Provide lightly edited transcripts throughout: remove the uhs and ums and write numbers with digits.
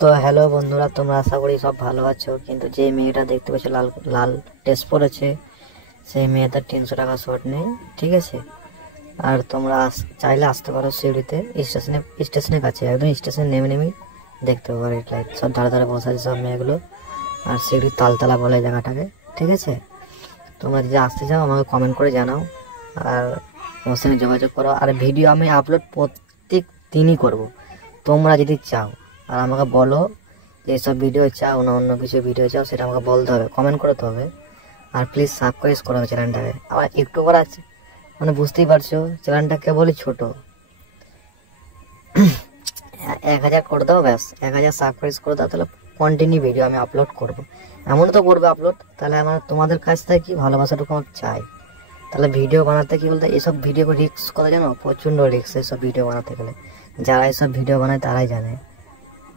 তো হ্যালো বন্ধুরা, তোমরা আশা করি সব ভালো আছো। কিন্তু যে মেয়েটা দেখতে পাচ্ছ লাল লাল ড্রেস পরেছে, সেই মেয়েটার 300 টাকা শর্ট নেই, ঠিক আছে? আর তোমরা চাইলে আসতে পারো সিউড়িতে, স্টেশনের কাছে, একদম স্টেশন নেমে নেমেই দেখতে পাবো রেড লাইট, সব ধারে ধারে বসে আছে সব মেয়েগুলো। আর সিউড়ির তালতলা বলে জায়গাটাকে, ঠিক আছে? তোমরা যদি আসতে চাও আমাকে কমেন্ট করে জানাও, আর আমার সঙ্গে যোগাযোগ করো। আর ভিডিও আমি আপলোড প্রত্যেক দিনই করবো, তোমরা যদি চাও। আর আমাকে বলো যে এসব ভিডিও চাও না অন্য কিছু ভিডিও চাও, সেটা আমাকে বলতে হবে, কমেন্ট করতে হবে। আর প্লিজ সাবস্ক্রাইব করো চ্যানেলটাকে। আমার ইউটিউবার আছে, মানে বুঝতেই পারছো চ্যানেলটা কেবলই ছোটো। 1000 করে দাও, ব্যাস 1000 সাবস্ক্রাইব করে দাও, তাহলে কন্টিনিউ ভিডিও আমি আপলোড করবো। এমন তো করবে আপলোড, তাহলে আমার তোমাদের কাছ থেকে কি ভালোবাসাটুকু আমার চাই। তাহলে ভিডিও বানাতে কি বলতে, এইসব ভিডিও রিস্ক কথা জানো, প্রচণ্ড রিস্ক এইসব ভিডিও বানাতে গেলে। যারা এইসব ভিডিও বানায় তারাই জানে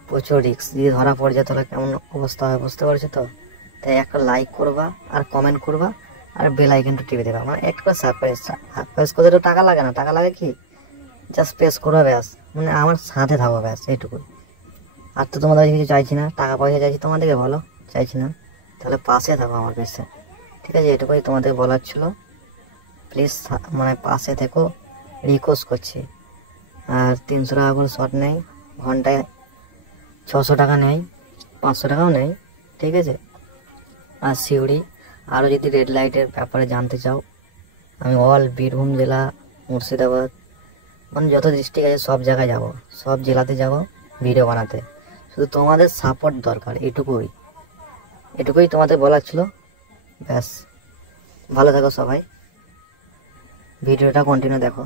প্রচুর রিস্ক। যদি ধরা পড়ে যায় তাহলে কেমন অবস্থা হয়, বুঝতে পারছো তো? তাই একটা লাইক করবা আর কমেন্ট করবা আর বেল আইকনটা টিপে দেবা, মানে একটা সাবস্ক্রাইব করতে তো টাকা লাগে না, টাকা লাগে কি, জাস্ট প্রেস করো ব্যাস, মানে আমার সাথে থাকো ব্যাস, এইটুকুই। আর তো তোমাদের কিছু চাইছি না, টাকা পয়সা চাইছি তোমাদেরকে, ভালো চাইছি না, তাহলে পাশে থাকো আমার বেশি, ঠিক আছে? এটুকুই তোমাদের বলার ছিল। প্লিজ মানে পাশে থেকো, রিকোয়েস্ট করছি। আর 300 টাকা করে শর্ট নেই, ঘন্টায় 600 টাকা নেয়, 500 টাকাও নেয়, ঠিক আছে? আর সিউড়ি আরও যদি রেড লাইটের ব্যাপারে জানতে চাও, আমি অল বীরভূম জেলা, মুর্শিদাবাদ, মানে যত ডিস্ট্রিক্ট আছে সব জায়গায় যাব, সব জেলাতে যাব ভিডিও বানাতে। শুধু তোমাদের সাপোর্ট দরকার, এটুকুই এটুকুই তোমাদের বলার ছিল, ব্যাস। ভালো থাকো সবাই, ভিডিওটা কন্টিনিউ দেখো।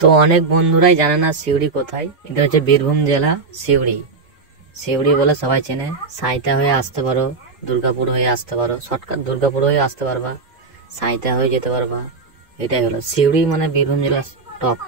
তো অনেক বন্ধুরাই জানে না সিউড়ি কোথায়। এটা হচ্ছে বীরভূম জেলা সিউড়ি। সিউড়ি বলে সবাই চেনে। সাঁইতা হয়ে আসতে পারো, দুর্গাপুর হয়ে আসতে পারো, শর্টকাট দুর্গাপুর হয়ে আসতে পারবা, সাঁইতা হয়ে যেতে পারবা। এটাই হলো সিউড়ি, মানে বীরভূম জেলা টপ।